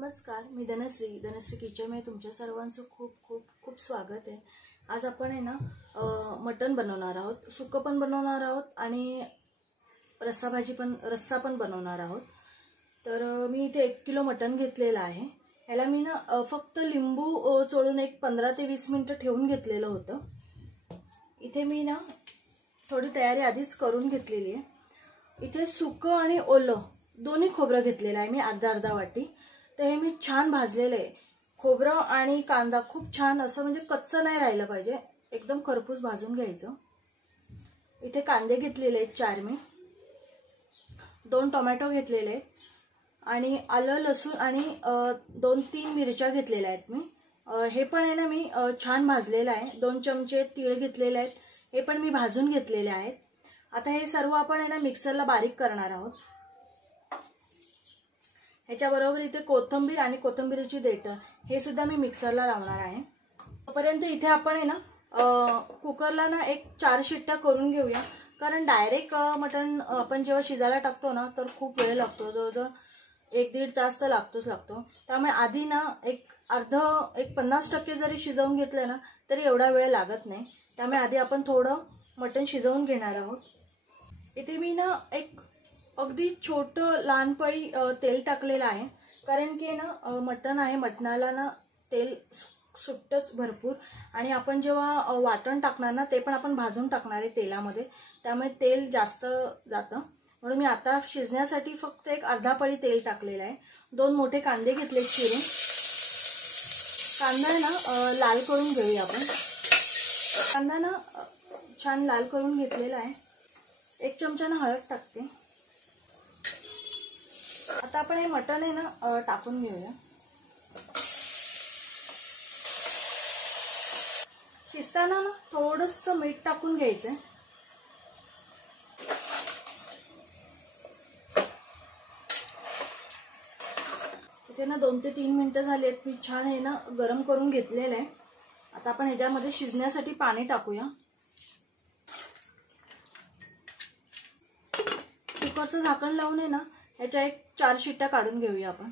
नमस्कार, मी धनश्री किचन में तुमच्या सर्वांचं खूप खूप खूप स्वागत आहे। आज आपण आहे ना मटण बनवणार आहोत, सुक्क पण बनवणार आहोत आणि रस्सा पण बनवणार आहोत। तर मी इथे 1 किलो मटण घेतलेलं आहे। ह्याला मी ना फक्त लिंबू चोळून एक 15 ते 20 मिनिटं ठेवून घेतलेलं होतं। इथे मी ना थोडी तयारी आधीच करून घेतलेली आहे। इथे सुक्क आणि ओलं दोन्ही खोबरं घेतलेलं आहे मी, अर्धा वाटी। तर हे मी छान भाजलेलं आहे। खोबरं आणि कांदा खूप छान असं म्हणजे कच्चं नाही राहिलं पाहिजे, एकदम खरपूस भाजून घ्यायचं। इथे कांदे घेतलेले आहेत 4 मी, 2 टोमॅटो घेतलेले आहेत आणि आलं लसूण आणि 2-3 मिरच्या घेतलेल्या आहेत मी। हे पण आहे ना मी छान भाजलेलं आहे। 2 चमचे तीळ घेतलेले आहेत, हे पण मी भाजून घेतलेले आहेत। आता हे सर्व आपण आहे ना मिक्सरला बारीक करणार आहोत। ह्याच्याबरोबर इथे कोथिंबीर आणि कोथिंबीरीची देठं हे सुद्धा मी मिक्सरला लावणार आहे। तोपर्यंत इथे आपण आहे ना कुकरला ना एक 4 शिट्ट्या करून घेऊया, कारण डायरेक्ट मटण आपण जेव्हा शिजायला टाकतो ना तर खूप वेळ लागतो, जवळजवळ 1-1.5 तास तर लागतो। त्यामुळे आधी ना एक 50% जरी शिजवून घेतलं ना तरी एवढा वेळ लागत नाही। त्यामुळे आधी आपण थोडं मटण शिजवून घेणार आहोत। इथे मी ना एक अगदी छोटं लहान पळी तेल टाकलेलं आहे, कारण की ना मटण आहे, मटणाला ना तेल सुटतंच भरपूर आणि आपण जेव्हा वाटण टाकणार ना ते पण आपण भाजून टाकणार आहे तेलामध्ये, त्यामुळे तेल जास्त जातं। म्हणून मी आता शिजण्यासाठी फक्त एक अर्धा पळी तेल टाकलेलं आहे। 2 मोठे कांदे घेतले चिरून, कांदा ना लाल करून घेऊया आपण। कांदा ना छान लाल करून घेतलेला आहे। 1 चमचा हळद टाकते। आता आपण हे मटण आहे ना टाकून घेऊया। शिजताना ना थोडंसं मीठ टाकून घ्यायचं। इथे ना 2 ते 3 मिनिटं झालीत, मी छान आहे ना गरम करून घेतलेलं आहे। आता आपण ह्याच्यामध्ये शिजण्यासाठी पाणी टाकूया। कुकरचं झाकण लावून आहे ना ह्याच्या एक 4 शिट्ट्या काढून घेऊया आपण।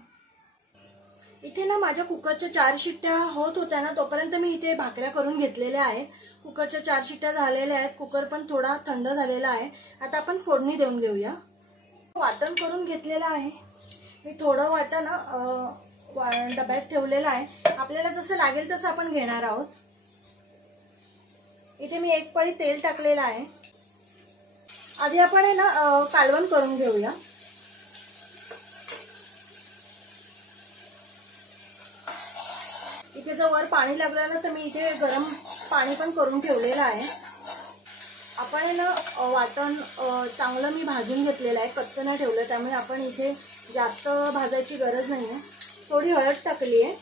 इथे ना माझ्या कुकरच्या 4 शिट्ट्या होत होत्या ना, तोपर्यंत मी इथे भाकऱ्या करून घेतलेल्या आहेत। कुकरच्या 4 शिट्ट्या झालेल्या आहेत, कुकर पण थोडा थंड झालेला आहे। आता आपण फोडणी देऊन घेऊया। वाटण करून घेतलेलं आहे मी, थोडं वाटण डब्यात ठेवलेलं आहे, आपल्याला जसं लागेल तसं आपण घेणार आहोत। इथे मी 1 पळी तेल टाकलेलं आहे। आधी आपण आहे ना कालवण करून घेऊया। इथे जर वर पाणी लागलं ना तर मी इथे गरम पाणी पण करून ठेवलेलं आहे। आपण आहे ना वाटण चांगलं मी भाजून घेतलेलं आहे, कच्चं नाही ठेवलं, त्यामुळे आपण इथे जास्त भाजायची गरज नाही आहे। थोडी हळद टाकली आहे,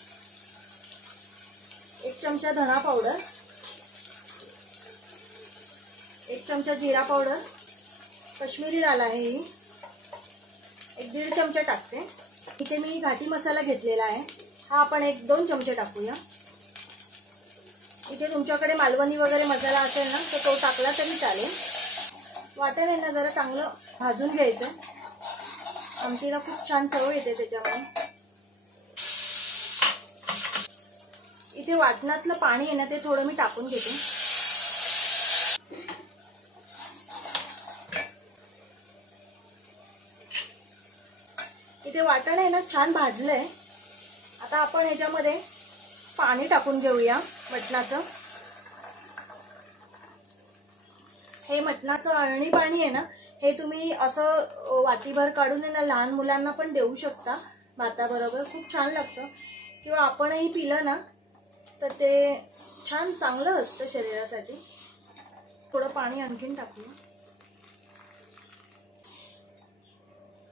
1 चमचा धना पावडर, 1 चमचा जिरा पावडर, काश्मीरी लाल आहे ही 1-1.5 चमचा टाकते। इथे मी घाटी मसाला घेतलेला आहे, हा आपण 1-2 चमचे टाकूया। इथे तुमच्याकडे मालवणी वगैरे मसाला असेल ना तर तो टाकला तरी चालेल। वाटण आहे ना जरा चांगलं भाजून घ्यायचं, आमटीला खूप छान चव येते त्याच्यामुळे। इथे वाटणातलं पाणी आहे ना ते थोडं मी टाकून घेते। इथे वाटण आहे ना छान भाजलंय। आता आपण ह्याच्यामध्ये पाणी टाकून घेऊया मटणाचं। हे मटणाचं अळणी पाणी आहे ना, हे तुम्ही असं वाटीभर काढून आहे ना लहान मुलांना पण देऊ शकता, भाताबरोबर खूप छान लागतं, किंवा आपणही पिलं ना तर ते छान चांगलं असतं शरीरासाठी। थोडं पाणी आणखीन टाकूया।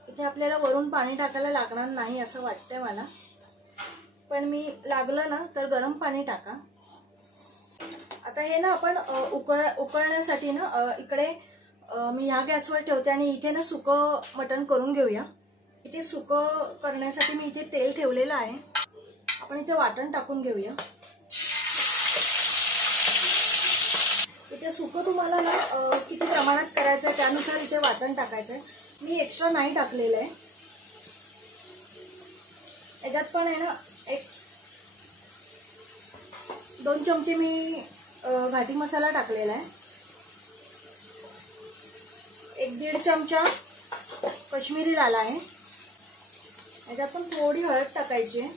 इथे आपल्याला वरून पाणी टाकायला लागणार नाही असं वाटतंय मला, पण मी लागलं ना तर गरम पाणी टाका। आता हे ना आपण उकळण्यासाठी ना इकडे मी ह्या गॅसवर ठेवते आणि इथे ना सुकं मटण करून घेऊया। इथे सुकं करण्यासाठी मी इथे तेल ठेवलेलं आहे, आपण इथे वाटण टाकून घेऊया। इथे सुकं तुम्हाला ना किती प्रमाणात करायचं आहे त्यानुसार इथे वाटण टाकायचं आहे, मी एक्स्ट्रा नाही टाकलेलं आहे। याच्यात पण आहे ना एक 2 चमचे मी घाटी मसाला टाकलेला आहे, 1-1.5 चमचा कश्मीरी लाल आहे, याच्यात पण थोडी हळद टाकायची आहे,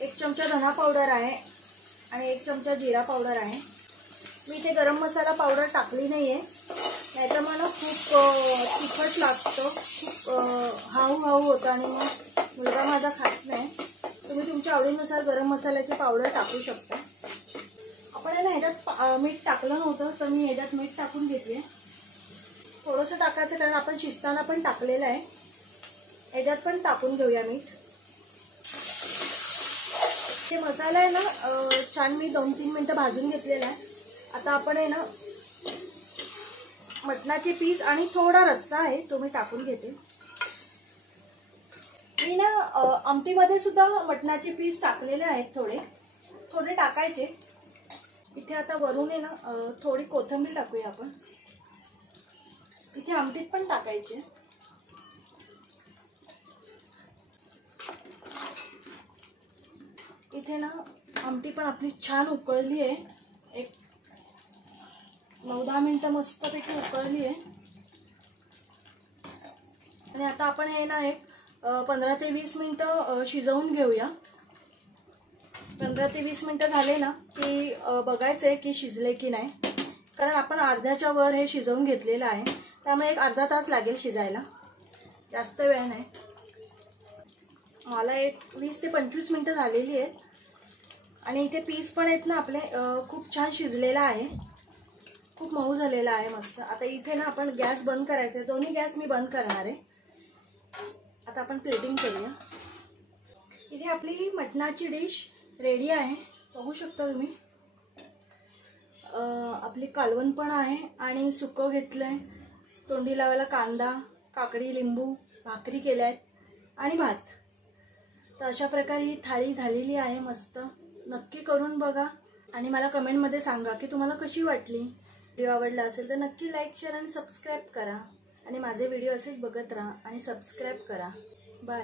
1 चमचा धना पावडर आहे आणि 1 चमचा जिरा पावडर आहे. मी इथे गरम मसाला पावडर टाकली नाहीये, याच्यामुळे खूप तिखट लागतं, खूप हाऊ होतं आणि मग मुलगा माझा खात नाही. तुम्ही तुमच्या आवडीनुसार गरम मसाल्याची पावडर टाकू शकता. आपण आहे ना ह्याच्यात मीठ टाकलं नव्हतं, तर मी ह्याच्यात मीठ टाकून घेतले. थोडंसं टाकायचं कारण आपण शिजताना पण टाकलेलं आहे. ह्याच्यात पण टाकून घेऊया मीठ. हे मसाला आहे ना छान मी 2-3 मिनिटं भाजून घेतलेला आहे. आता आपण आहे ना मटणाचे पीस आणि थोडा रस्सा आहे तो मी टाकून घेते. मी ना आमटीमध्ये सुद्धा मटणाचे पीस टाकलेले आहेत, थोडे थोडे टाकायचे. इथे आता वरून आहे ना थोडी कोथिंबीर टाकूया आपण. इथे आमटीत पण टाकायचे. इथे ना आमटी पण आपली छान उकळली आहे, एक 9-10 मिनिटं मस्तपैकी उकळली आहे. आणि आता आपण हे ना एक 15 ते 20 मिनिटं शिजवून घेऊया. 15 ते 20 मिनिटं झाले ना की बघायचंय की शिजले की नाही, कारण आपण अर्ध्याच्या वर हे शिजवून घेतलेलं आहे, त्यामुळे एक अर्धा तास लागेल शिजायला, जास्त वेळ नाही. मला एक 20 ते 25 मिनिटं झालेली आहेत. आणि इथे पीस पण आहेत ना आपले खूप छान शिजलेला आहे, खूप मऊ झालेला आहे मस्त. आता इथे ना आपण गॅस बंद करायचा, दोन्ही गॅस मी बंद करणार आहे. आता आपण प्लेटिंग करूया. इथे आपली मटणाची डिश रेडी आहे, बघू शकता तुम्ही. आपली कालवण पण आहे आणि सुकं घेतलंय, तोंडी लावायला कांदा, काकडी, लिंबू, भाकरी केल्यात आणि भात. तर अशा प्रकारे ही थाळी झालेली आहे मस्त. नक्की करून बघा आणि मला कमेंटमध्ये सांगा की तुम्हाला कशी वाटली. व्हिडिओ आवडला असेल तर नक्की लाईक, शेअर आणि सबस्क्राईब करा आणि माझे व्हिडिओ असेच बघत राहा आणि सबस्क्राईब करा. बाय.